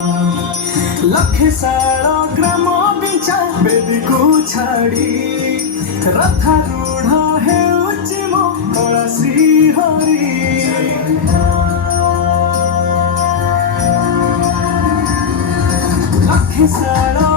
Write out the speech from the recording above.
लखे साल ग्राम बिचा बेदी को छाड़ी रथारूढ़ हेउची मो कला श्री हरि लखे साल